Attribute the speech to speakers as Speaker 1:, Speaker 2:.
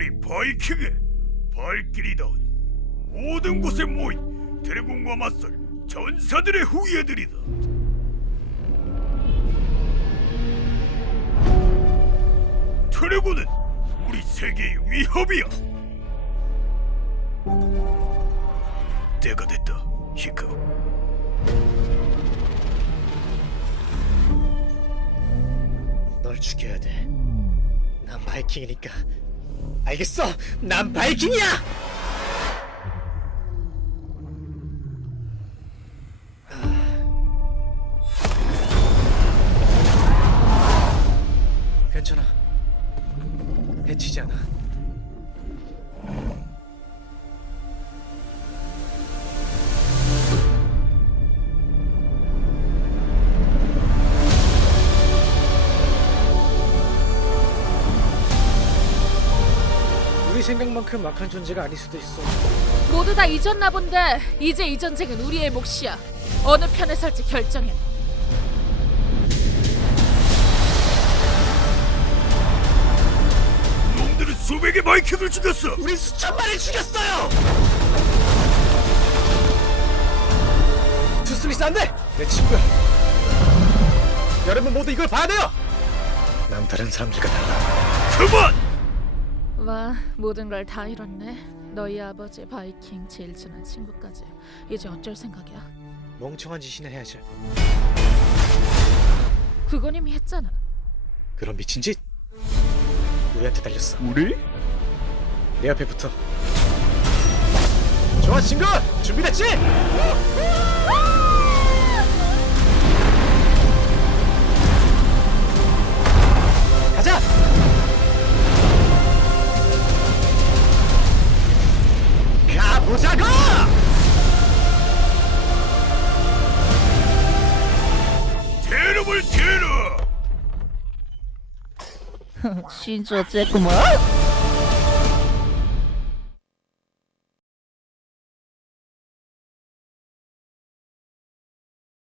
Speaker 1: 우리 바이킹의 발길이다운 모든 곳에 모인 드래곤과 맞설 전사들의 후예들이다. 드래곤은 우리 세계의 위협이야. 때가 됐다, 히카.
Speaker 2: 널 죽여야 돼. 난 바이킹이니까. 알겠어. 난 바이킹이야. 괜찮아. 해치지 않아. 우리 생각만큼 막한 존재가 아닐 수도 있어.
Speaker 3: 모두 다 잊었나 본데 이제 이 전쟁은 우리의 몫이야. 어느 편에 설지 결정해.
Speaker 1: 놈들은 수백의 바이킹을 죽였어.
Speaker 2: 우리 수천 마리 죽였어요. 투스미스 안 돼. 내 친구야. 여러분 모두 이걸 봐야 돼요. 난 다른 사람들과 달라.
Speaker 1: 그만!
Speaker 3: 와, 모든 걸 다 잃었네. 너희 아버지 바이킹 제일 친한 친구까지. 이제 어쩔 생각이야?
Speaker 2: 멍청한 짓이나 해야지.
Speaker 3: 그건 이미 했잖아.
Speaker 2: 그런 미친 짓 우리한테 달렸어.
Speaker 1: 우리?
Speaker 2: 내 앞에 붙어. 좋아 친구, 준비됐지? 가자. 가보자고.
Speaker 1: 대름을 대라.
Speaker 3: 新作这个么？